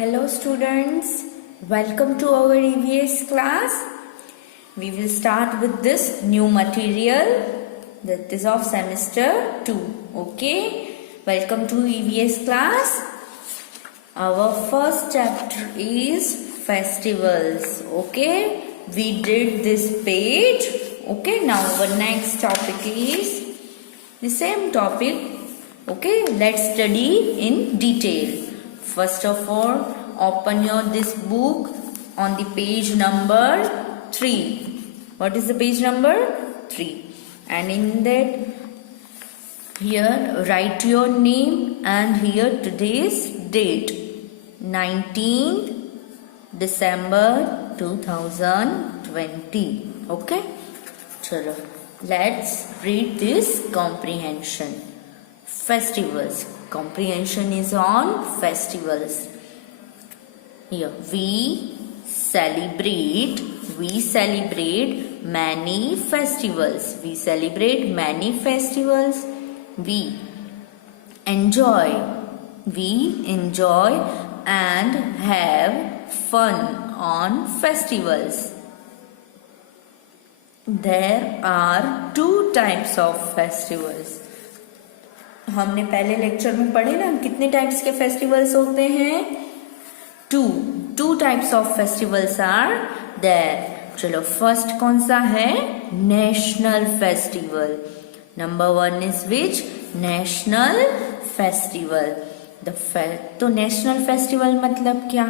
Hello students, welcome to our EVS class. We will start with this new material that is of semester 2. Okay, welcome to EVS class. Our first chapter is festivals. Okay, we did this page. Okay, now our next topic is the same topic. Okay, let's study in detail. First of all, open this book on the page number 3. What is the page number? 3. And in that, here write your name and here today's date. 19th December 2020. Okay? Chalo, let's read this comprehension. Festivals. Comprehension is on festivals. Here we celebrate many festivals. We celebrate many festivals. We enjoy and have fun on festivals. There are 2 types of festivals. हमने पहले lecture में पढ़े ना कितने types के festivals होते हैं 2 types of festivals are there. चलो फर्स्ट कौन सा है? National festival. Number 1 is which? National festival. तो नेशनल फेस्टिवल मतलब क्या?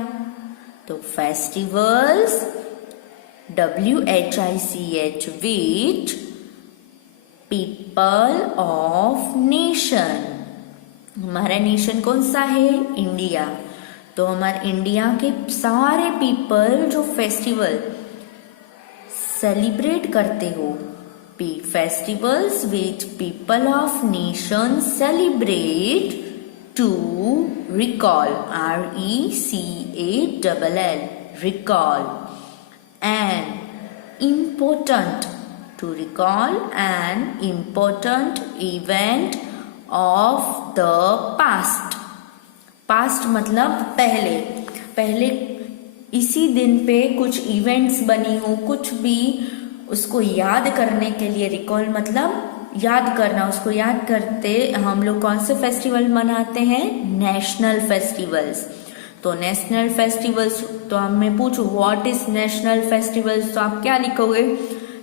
तो festivals WHICH which people of nation. हमारा नेशन कौन सा है? इंडिया. तो हमारे इंडिया के सारे पीपल जो फेस्टिवल सेलिब्रेट करते हो, festivals which people of nation celebrate to recall RECALL recall and important to recall an important event of the past. Past मतलब पहले इसी दिन पे कुछ इवेंट्स बनी हो, कुछ भी उसको याद करने के लिए. रिकॉल मतलब याद करना. उसको याद करते हम लोग कौन से फेस्टिवल मनाते हैं? National festivals. तो नेशनल फेस्टिवल्स, तो हमें पूछो व्हाट इज नेशनल फेस्टिवल्स, तो आप क्या लिखोगे?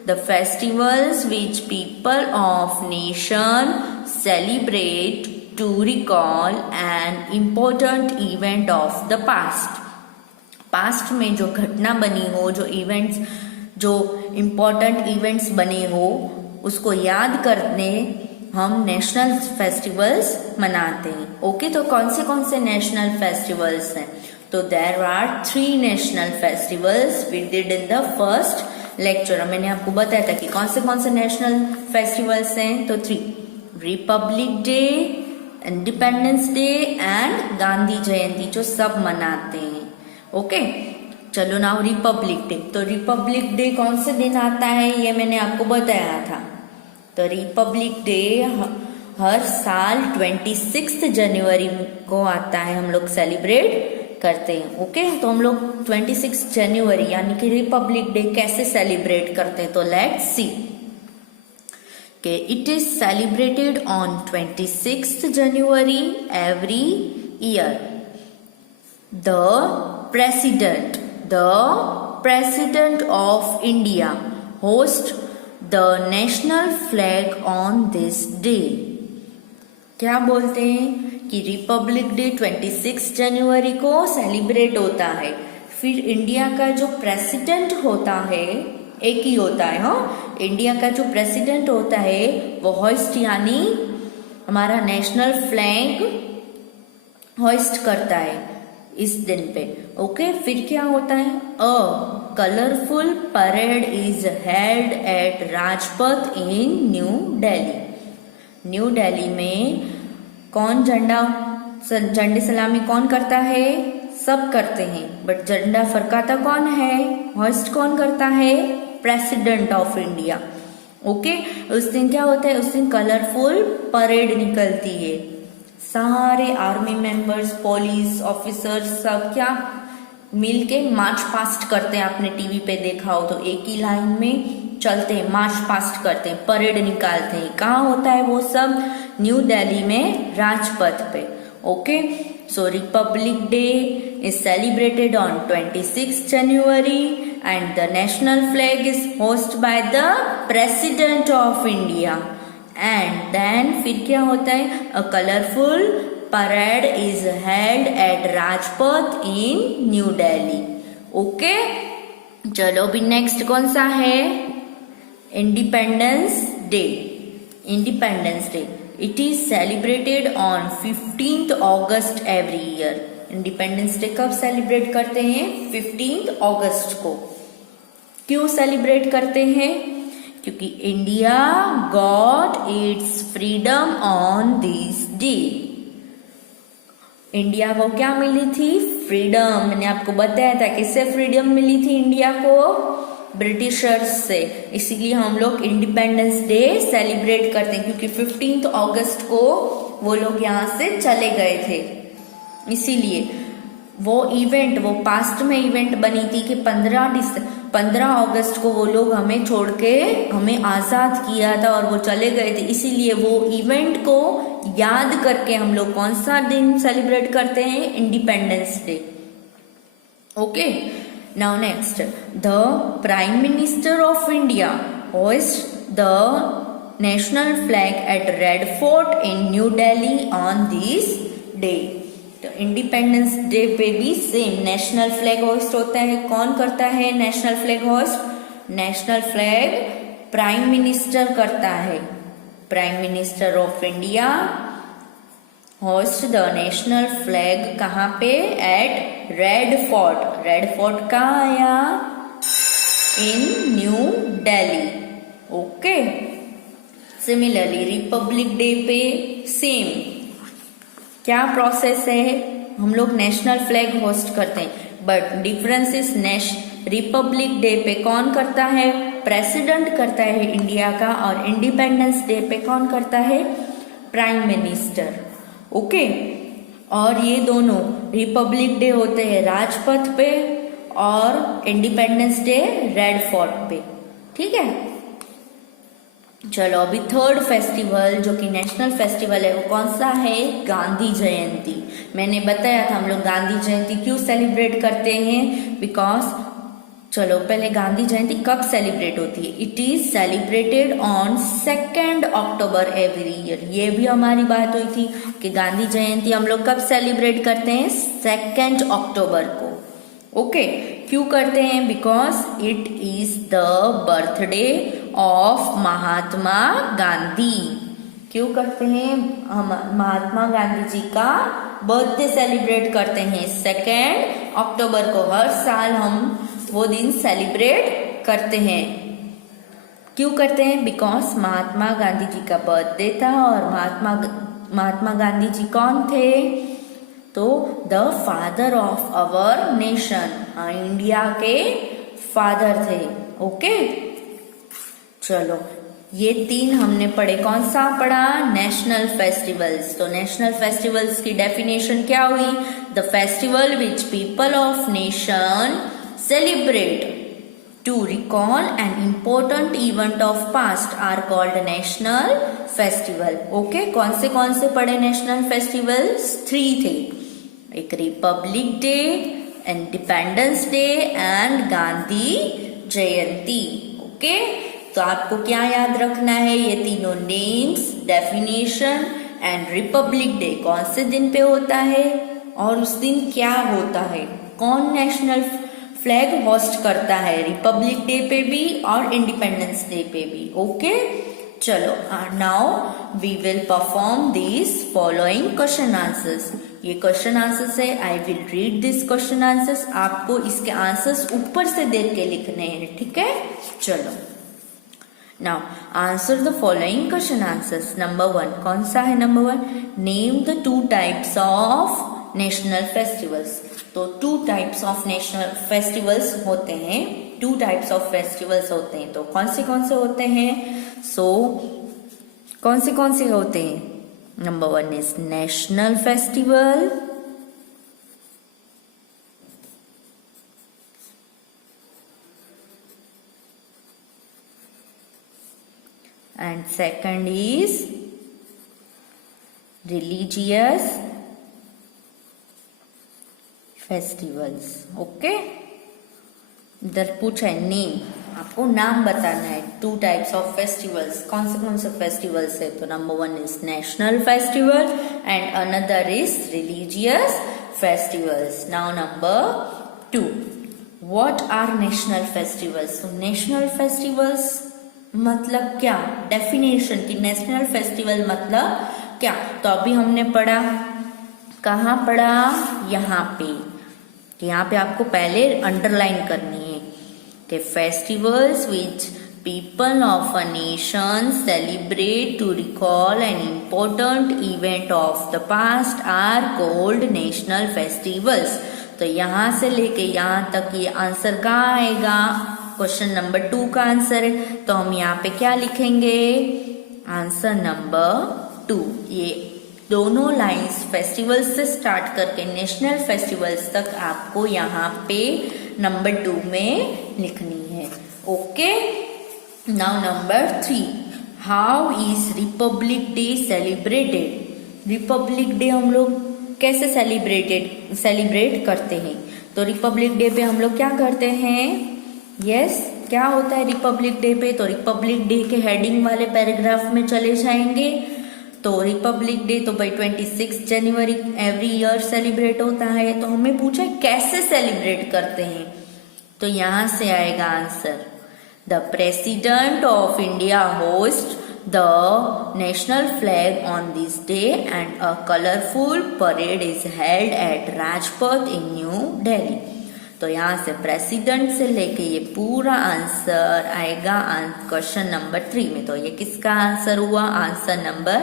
The festivals which people of nation celebrate to recall an important event of the past. Past में जो घटना बनी हो, जो इवेंट्स, जो इम्पोर्टेंट इवेंट्स बने हो, उसको याद करने हम नेशनल फेस्टिवल्स मनाते हैं. ओके, तो कौन से नेशनल फेस्टिवल्स हैं? तो there are 3 national festivals we did in the first lecture. मैंने आपको बताया था कि कौन से नेशनल फेस्टिवल्स हैं. तो 3: Republic Day, Independence Day and Gandhi Jayanti, जो सब मनाते हैं. ओके, चलो नाउ रिपब्लिक डे. तो रिपब्लिक डे कौन से दिन आता है ये मैंने आपको बताया था. तो रिपब्लिक डे हर साल 26 जनवरी को आता है. हम लोग सेलिब्रेट करते हैं. ओके, तो हम लोग 26 जनवरी यानी कि रिपब्लिक डे कैसे सेलिब्रेट करते हैं? तो लेट्स सी कि it is celebrated on 26 January every year. The president of India host the national flag on this day. क्या बोलते हैं कि रिपब्लिक डे 26 जनवरी को सेलिब्रेट होता है. फिर इंडिया का जो प्रेसिडेंट होता है, एक ही होता है. हाँ, इंडिया का जो प्रेसिडेंट होता है वो होस्ट यानी हमारा नेशनल फ्लैग होस्ट करता है इस दिन पे. ओके, फिर क्या होता है? A colourful parade is held at Rajpath in New Delhi. New Delhi में कौन झंडे सलामी कौन करता है? सब करते हैं, बट झंडा फरकाता कौन है? होस्ट कौन करता है? President of India. ओके, उस दिन क्या होता है? उस दिन कलरफुल परेड निकलती है. सारे आर्मी मेंबर्स, पुलिस ऑफिसर्स सब क्या मिलके मार्च पास्ट करते हैं। आपने टीवी पे देखा हो तो एक ही लाइन में चलते हैं, मार्च पास्ट करते हैं, परेड निकालते हैं। कहाँ होता है वो सब? न्यू दिल्ली में राजपथ पे। Okay, so Republic day is celebrated on 26 January and the national flag is hosted by the President of India. And then फिर क्या होता है? A colorful parade is held at Rajpath in New Delhi. Okay, चलो भी next कौन सा है? Independence day. Independence day it is celebrated on 15th August every year. Independence day कब सेलिब्रेट करते हैं? 15th August को। क्यों सेलिब्रेट करते हैं? क्योंकि India got its freedom on this day. India को क्या मिली थी? फ्रीडम। मैंने आपको बताया था किससे फ्रीडम मिली थी इंडिया को? ब्रिटिशर्स से। इसीलिए हम लोग इंडिपेंडेंस डे सेलिब्रेट करते हैं, क्योंकि 15th August को वो लोग यहाँ से चले गए थे। इसीलिए वो इवेंट, वो पास्ट में इवेंट बनी थी कि 15 अगस्त को वो लोग हमें छोड़ के हमें आजाद किया था और वो चले गए थे। इसीलिए वो इवेंट को याद करके हम लोग कौन सा दिन सेलिब्रेट करते हैं? Independence day. Okay, now next, the Prime Minister of India hoists the national flag at Red Fort in New Delhi on this day. तो इंडिपेंडेंस डे पे भी सेम नेशनल फ्लैग होस्ट होता है। कौन करता है national flag hoist? National flag prime minister करता है। Prime minister of India host the national flag कहाँ पे? At Red Fort. Red Fort कहाँ आया? In New Delhi. Okay, similarly Republic Day पे सेम क्या प्रोसेस है? हम लोग नेशनल फ्लैग होस्ट करते हैं, but difference is Republic Day पे कौन करता है? प्रेसिडेंट करता है इंडिया का, और इंडिपेंडेंस डे पे कौन करता है? Prime minister. ओके, और ये दोनों रिपब्लिक डे होते हैं राजपथ पे और इंडिपेंडेंस डे रेड फोर्ट पे। ठीक है, चलो अभी थर्ड फेस्टिवल जो कि नेशनल फेस्टिवल है वो कौन सा है? गांधी जयंती। मैंने बताया था हम लोग गांधी जयंती क्यों सेलिब्रेट करते हैं, बिकॉज चलो पहले गांधी जयंती कब सेलिब्रेट होती है? It is celebrated on 2 October every year. ये भी हमारी बात हुई थी कि गांधी जयंती हम लोग कब सेलिब्रेट करते हैं? 2 अक्टूबर को। ओके, क्यों करते हैं? Because it is the birthday of Mahatma Gandhi. क्यों करते हैं? हम महात्मा गांधी जी का बर्थडे सेलिब्रेट करते हैं 2 अक्टूबर को। हर साल हम वो दिन सेलिब्रेट करते हैं। क्यों करते हैं? बिकॉज महात्मा गांधी जी का बर्थडे था, और महात्मा गांधी जी कौन थे? तो the father of our nation, India के फादर थे। ओके, चलो ये 3 हमने पढ़े। कौन सा पढ़ा? National festivals. तो नेशनल फेस्टिवल्स की डेफिनेशन क्या हुई? The festival which people of nation celebrate to recall an important event of past are called national festival. Okay, कौन से पढ़े नेशनल फेस्टिवल्स? 3 थे, एक Republic Day, Independence Day and Gandhi Jayanti. Okay, तो आपको क्या याद रखना है? ये तीनों names, definition and Republic Day कौन से दिन पे होता है और उस दिन क्या होता है, कौन नेशनल फ्लैग होस्ट करता है रिपब्लिक डे पे भी और इंडिपेंडेंस डे पे भी। ओके, चलो now we will perform this following question answers. ये क्वेश्चन आंसर्स है, I will read this question answers. आपको इसके आंसर्स ऊपर से देख के लिखने हैं, ठीक है? चलो now answer the following question answers. Number 1 कौन सा है? Number 1, name the 2 types of national festivals. तो 2 टाइप्स ऑफ नेशनल फेस्टिवल्स होते हैं। 2 टाइप्स ऑफ फेस्टिवल्स होते हैं, तो कौन से होते हैं? कौन से होते हैं? Number one is national festival. And second is religious festivals. Okay, इधर पूछा है नेम, आपको नाम बताना है. Two types of festivals. कौन से फेस्टिवल्स है? तो number one is national festival and another is religious festivals. Now number two, what are national festivals? तो नेशनल फेस्टिवल्स मतलब क्या? डेफिनेशन कि नेशनल फेस्टिवल मतलब क्या. तो अभी हमने पढ़ा, कहाँ पढ़ा? यहाँ पे. यहाँ पे आपको पहले अंडरलाइन करनी है कि festivals which people of a nation celebrate to recall an important event of the past are called national festivals. तो यहाँ से लेके यहाँ तक ये आंसर कहाँ आएगा? क्वेश्चन नंबर 2 का आंसर है. तो हम यहाँ पे क्या लिखेंगे? Answer number 2. ये दोनों लाइंस फेस्टिवल्स से स्टार्ट करके नेशनल फेस्टिवल्स तक आपको यहाँ पे नंबर 2 में लिखनी है. Okay. Now number 3, how is Republic day celebrated? Republic day हम लोग कैसे सेलिब्रेट करते हैं? तो रिपब्लिक डे पे हम लोग क्या करते हैं? यस, क्या होता है रिपब्लिक डे पे? तो रिपब्लिक डे के हेडिंग वाले पैराग्राफ में चले जाएंगे. तो रिपब्लिक डे तो भाई 26 जनवरी एवरी ईयर सेलिब्रेट होता है. तो हमें पूछा कैसे सेलिब्रेट करते हैं, तो यहां से आएगा answer. The president of India host the national flag on this day and a colourful parade is held at Rajpath in New Delhi. तो यहाँ से प्रेसिडेंट से लेके ये पूरा आंसर आएगा क्वेश्चन नंबर 3 में. तो ये किसका आंसर हुआ? आंसर नंबर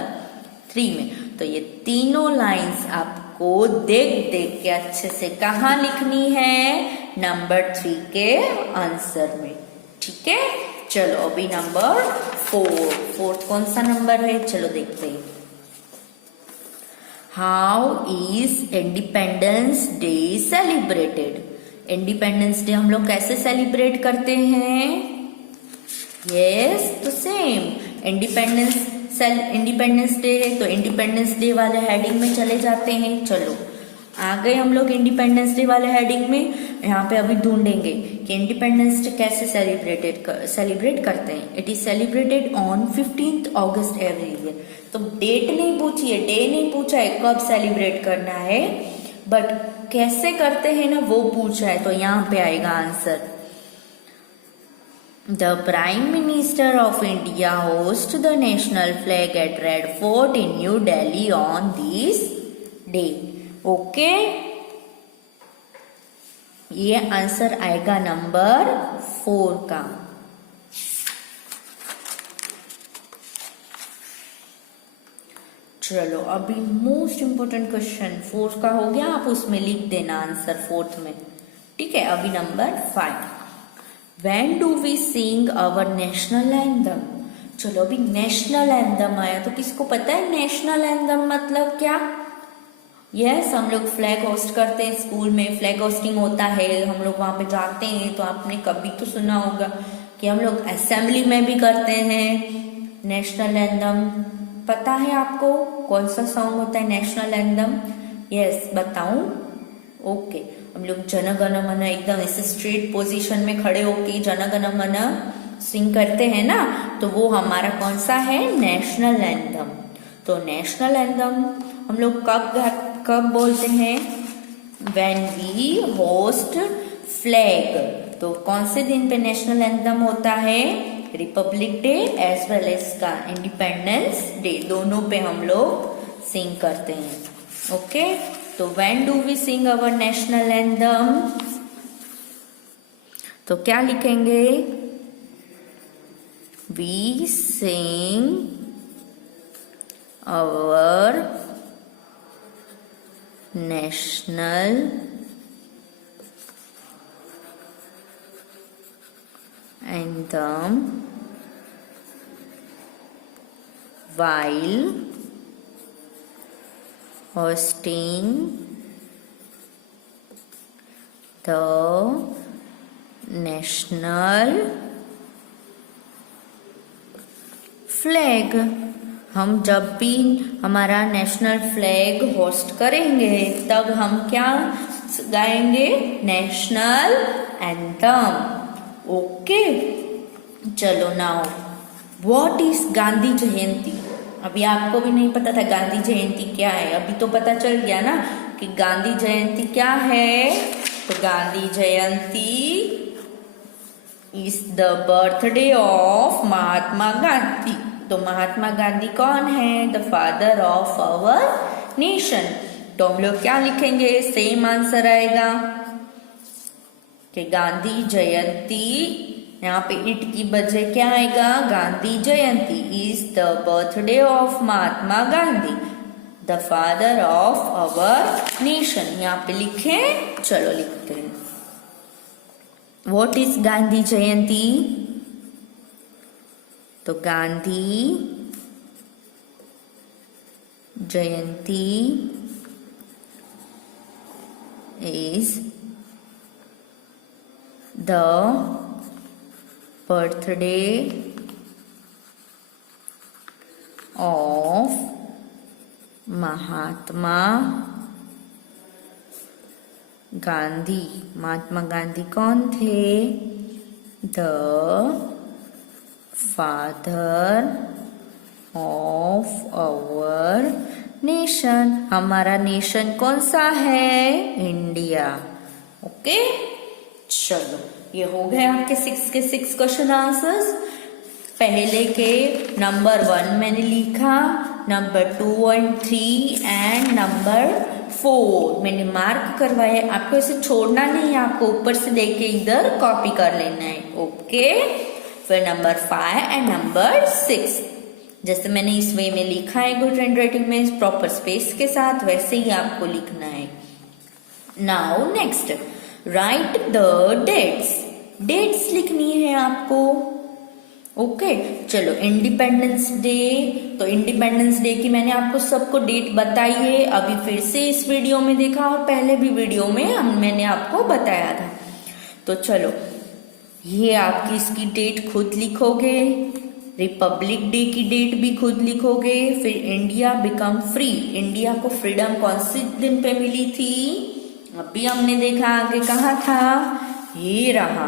3 में. तो ये तीनों लाइंस आपको देख देख के अच्छे से कहाँ लिखनी है? नंबर 3 के आंसर में. ठीक है. चलो अभी नंबर 4. कौन सा नंबर है? चलो देखते हैं. How is independence day celebrated? Independence day हम लोग कैसे सेलिब्रेट करते हैं? यस, तो सेम इंडिपेंडेंस डे है तो इंडिपेंडेंस डे वाले हेडिंग में चले जाते हैं. चलो आ गए हम लोग इंडिपेंडेंस डे वाले हेडिंग में. यहाँ पे अभी ढूंढेंगे कि इंडिपेंडेंस डे कैसे सेलिब्रेट करते हैं. It is celebrated on 15th August every year. तो डेट नहीं पूछी है, डे नहीं पूछा है कब सेलिब्रेट करना है, बट कैसे करते हैं ना वो पूछा है. तो यहाँ पे आएगा answer. The prime minister of India host the national flag at Red Fort in New Delhi on this day. Okay, ये आंसर आएगा नंबर 4 का. चलो अभी मोस्ट इंपोर्टेंट क्वेश्चन 4 का हो गया. आप उसमें लिख देना आंसर 4th में. ठीक है. अभी number 5, when do we sing our national anthem? चलो अभी नेशनल एंथम आया तो किसको पता है नेशनल एंथम मतलब क्या? यस, हम लोग फ्लैग होस्ट करते हैं स्कूल में. फ्लैग होस्टिंग होता है, हम लोग वहां पे जाते हैं. तो आपने कभी तो सुना होगा कि हम लोग असेंबली में भी करते हैं नेशनल एंथम. पता है आपको कौन सा सॉन्ग होता है नेशनल एंथम? यस, बताऊं? ओके, हम लोग जन गण मन एकदम ऐसे स्ट्रेट पोजीशन में खड़े होके जन गण मन सिंग करते हैं ना, तो वो हमारा कौन सा है? National anthem. तो नेशनल एंथम हम लोग कब बोलते हैं? When we host flag. तो कौन से दिन पे नेशनल एंथम होता है? Republic Day as well as का इंडिपेंडेंस डे, दोनों पे हम लोग सिंग करते हैं. ओके, तो when do we sing our national anthem? तो क्या लिखेंगे? We sing our national anthem while hosting the national flag. हम जब भी हमारा नेशनल फ्लैग होस्ट करेंगे तब हम क्या गाएंगे? National anthem. ओके, चलो नाउ व्हाट इज गांधी जयंती? अभी आपको भी नहीं पता था गांधी जयंती क्या है, अभी तो पता चल गया ना कि गांधी जयंती क्या है। तो Gandhi Jayanti is the birthday of Mahatma Gandhi. तो महात्मा गांधी कौन है? The father of our nation. तो हम लोग क्या लिखेंगे? सेम आंसर आएगा कि गांधी जयंती, यहाँ पे इट की बजाय क्या आएगा? Gandhi Jayanti is the birthday of Mahatma Gandhi, the father of our nation. यहाँ पे लिखे, चलो लिखते हैं। What is Gandhi Jayanti? तो गांधी जयंती is the birthday of Mahatma Gandhi. महात्मा गांधी कौन थे? The father of our nation. हमारा नेशन कौन सा है? इंडिया। ओके, चलो ये हो गए आपके 6 के 6 क्वेश्चन आंसर्स। पहले के नंबर 1 मैंने लिखा, नंबर 2 और 3 एंड नंबर 4 मैंने मार्क करवाया। आपको इसे छोड़ना नहीं है, आपको ऊपर से देके इधर कॉपी कर लेना है। ओके, फिर नंबर 5 एंड नंबर 6 जैसे मैंने इस वे में लिखा है गुड हैंड राइटिंग में प्रॉपर स्पेस के साथ, वैसे ही आपको लिखना है। Now next, write the dates. Dates लिखनी है आपको। ओके, चलो इंडिपेंडेंस डे। तो इंडिपेंडेंस डे की मैंने आपको सबको डेट बताई है, अभी फिर से इस वीडियो में देखा और पहले भी वीडियो में मैंने आपको बताया था। तो चलो ये आपकी इसकी डेट खुद लिखोगे, रिपब्लिक डे की डेट भी खुद लिखोगे। फिर इंडिया बिकम फ्री, इंडिया को फ्रीडम कौन से दिन पे मिली थी? अभी हमने देखा, आगे कहा था, ये रहा।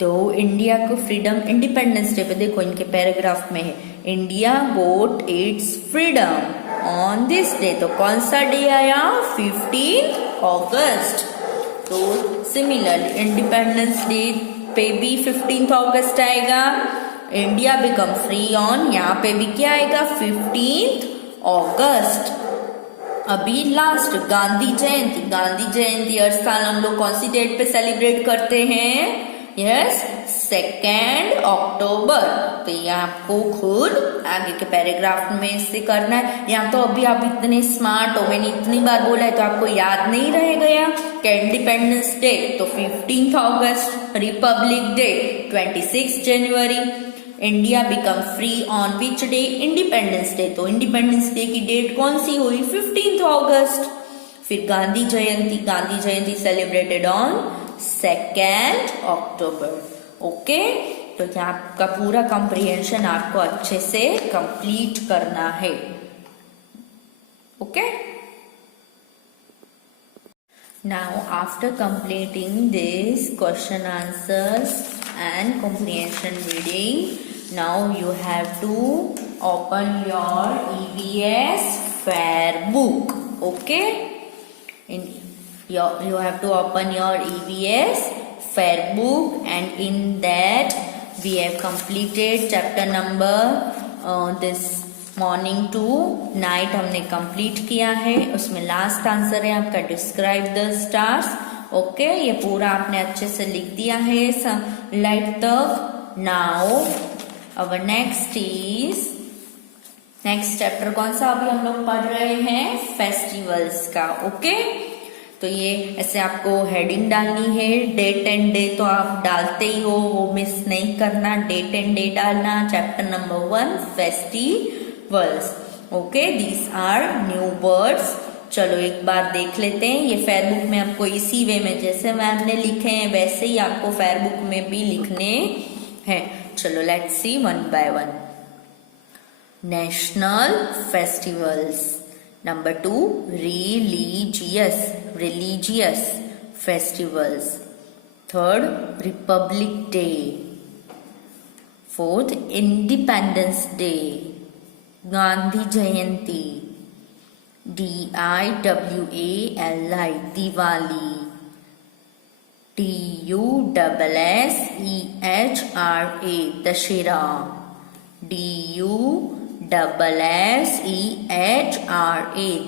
तो इंडिया को फ्रीडम इंडिपेंडेंस डे पे देखो इनके पैराग्राफ में है, India got it's freedom on this day. तो कौन सा डे आया? 15 अगस्त। तो सिमिलरली इंडिपेंडेंस डे पे भी 15 अगस्त आएगा। इंडिया बिकम फ्री ऑन, यहाँ पे भी क्या आएगा? 15 अगस्त। अभी लास्ट गांधी जयंती। गांधी जयंती हर साल हम लोग कौन सी डेट पे सेलिब्रेट करते हैं? यस, 2 अक्टूबर। तो ये आपको खुद आगे के पैराग्राफ में से करना है। यहाँ तो अभी आप इतने स्मार्ट हो, मैंने इतनी बार बोला है तो आपको याद नहीं रह गया कि इंडिपेंडेंस डे तो 15 अगस्त, रिपब्लिक डे 26 जनवरी, India become free on which day? Independence Day. तो इंडिपेंडेंस डे की डेट कौन सी हुई? 15 अगस्त। फिर Gandhi Jayanti celebrated on 2 October. Okay, तो यहाँ आपका पूरा कॉम्प्रिहेंशन आपको अच्छे से कंप्लीट करना है। Okay, now after completing this question answers and comprehension reading, now you have to open your EVS fair book. Okay, you have to open your EVS fair book, and in that we have completed chapter number this morning to night हमने complete किया है। उसमें last answer है आपका describe the stars. Okay, ये पूरा आपने अच्छे से लिख दिया है लाइट तक। नाउ अवर नेक्स्ट चैप्टर कौन सा अभी हम लोग पढ़ रहे हैं? फेस्टिवल्स का। ओके, तो ये ऐसे आपको हेडिंग डालनी है, डेट एंड डे तो आप डालते ही हो, वो मिस नहीं करना, डेट एंड डे डालना। Chapter number 1 festivals. Okay, these are new words चलो एक बार देख लेते हैं। ये फेयर बुक में आपको इसी वे में जैसे मैम ने लिखे हैं वैसे ही आपको फेयर बुक में भी लिखने हैं। चलो let's see one by one. National festivals. Number 2 religious festivals. Third, Republic Day. Fourth, Independence Day. Gandhi Jayanti. DIWALI, Diwali. DUSSEHRA, Dashera. DUSSEHRA,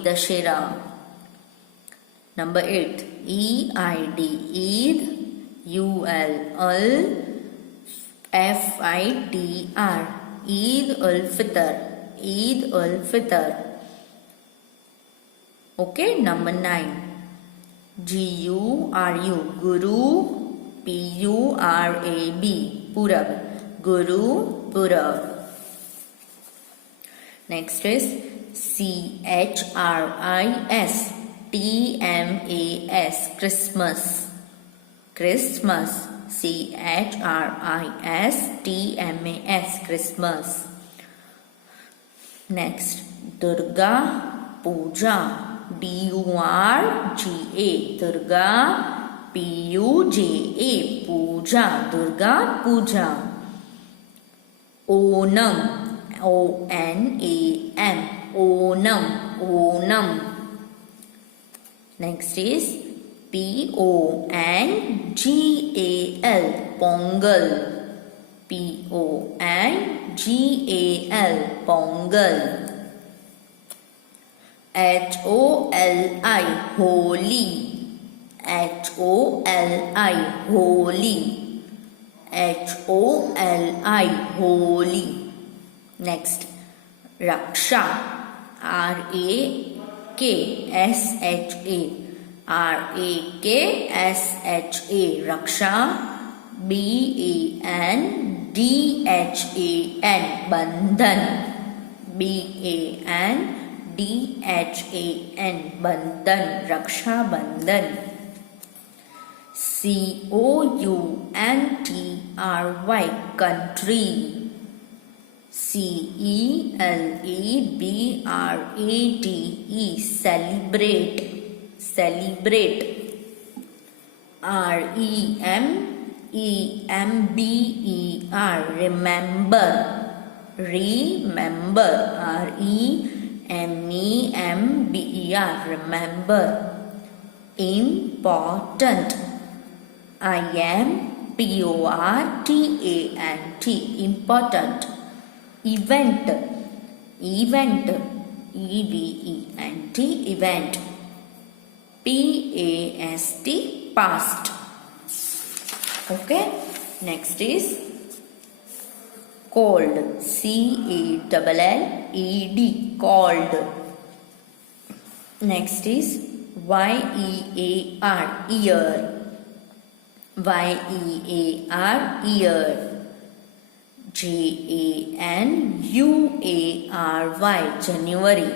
Dashera. Number 8, EID, Eid, UL, FITR, Eid al-Fitr, Eid al-Fitr. Okay, number 9, GURU, Guru, PURAB, Purab, Guru Purab. Next is CHRIS, TMAS, Christmas. Christmas. CHRIS, TMAS, Christmas. Next, Durga Puja. DURGA, Durga. PUJA, Puja, Durga Puja. Onam, ONAM, Onam, Onam. Next is PONGAL, Pongal. PONGAL, Pongal. HOLI, Holy. HOLI, Holy. HOLI, Holy. Next, Raksha. RAKSHA, RAKSHA, Raksha. BANDHAN, Bandhan. BANDHAN, Bandhan, Raksha Bandhan. COUNTRY, country. CELEBRATE, celebrate. Celebrate. REMEMBER, remember. Remember. REMEMBER, remember. Important. IMPORTANT, important. Event. Event. EVENT, event. PAST, past. Okay. Next is cold. CALLED, cold. Next is YEAR, year. YEAR, year. JANUARY, January.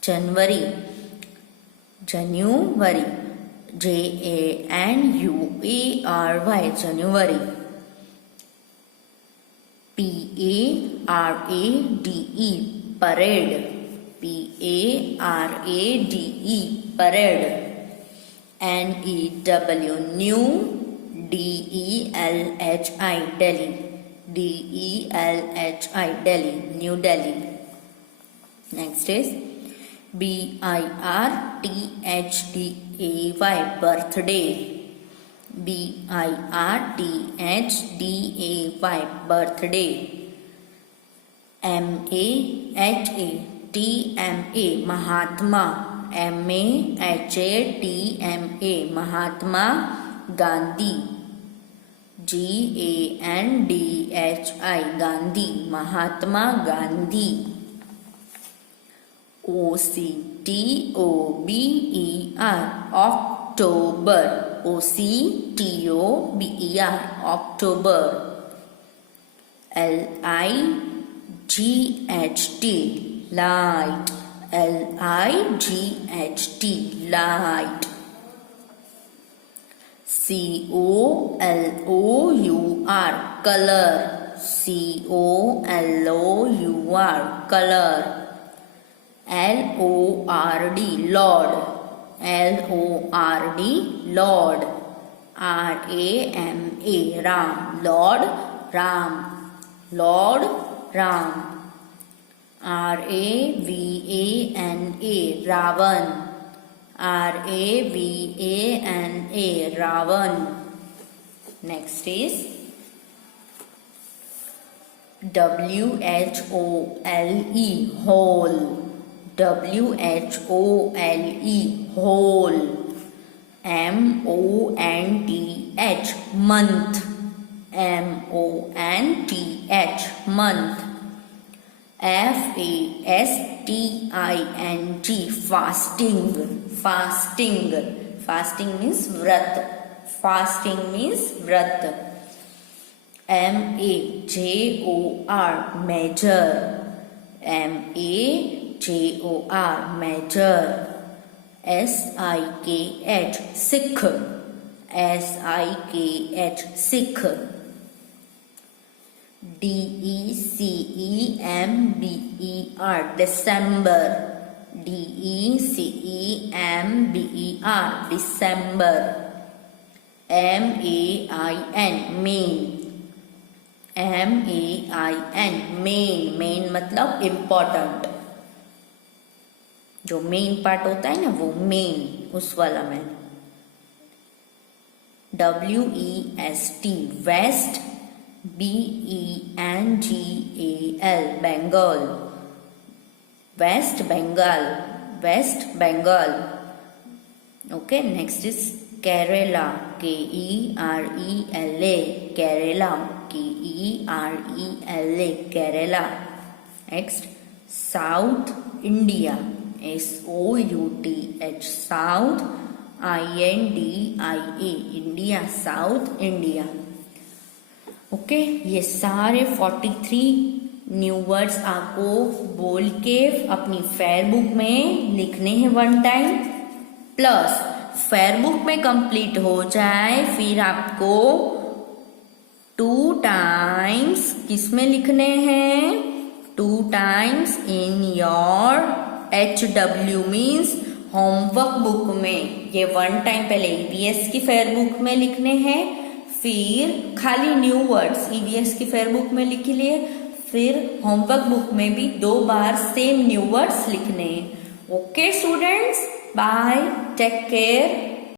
January. January. JANUARY, January. PARADE, parade. PARADE, parade. NEW, new. DELHI, Delhi. DELHI, Delhi, New Delhi. Next is BIRTHDAY, birthday. BIRTHDAY, birthday. MAHATMA, Mahatma. MAHATMA, Mahatma Gandhi. GANDHI, Gandhi, Mahatma Gandhi. OCTOBER, October. OCTOBER, October. LIGHT, light. Light, light. Color, color. Color, color. Lord, Lord. Lord. Rama, Ram, Lord, Ram. Lord, Ram. Ravana, Ravan. Ravana, Ravan. Next is WHOLE, whole. WHOLE, whole. MONTH, month. MONTH, month. FASTING, fasting. Fasting. Fasting means vrat. Fasting means vrat. MAJOR, measure. MAJOR, measure. SIKH, Sikh. SIKH, Sikh. DECEMBER, December. DECEMBER, December. MAIN, main. MAIN, main. main मतलब important. जो main part होता है ना वो main, उस वाला में. WEST, west. BENGAL, Bengal. West Bengal. West Bengal. Okay, next is Kerala. KERELA, Kerala. KERELA, Kerala. Next, South India. SOUTH, South. INDIA, India, South India. Okay, ये सारे 43 न्यू वर्ड्स आपको बोल के अपनी फेयर बुक में लिखने हैं 1 टाइम. प्लस फेयर बुक में कंप्लीट हो जाए फिर आपको 2 टाइम्स किस में लिखने हैं? 2 times in your HW means homework book में. ये 1 टाइम पहले EVS की फेयर बुक में लिखने हैं, फिर खाली न्यू वर्ड्स EVS की फेयर बुक में लिख लिए, फिर होमवर्क बुक में भी 2 बार सेम न्यू वर्ड्स लिखने हैं. Okay students, bye, take care.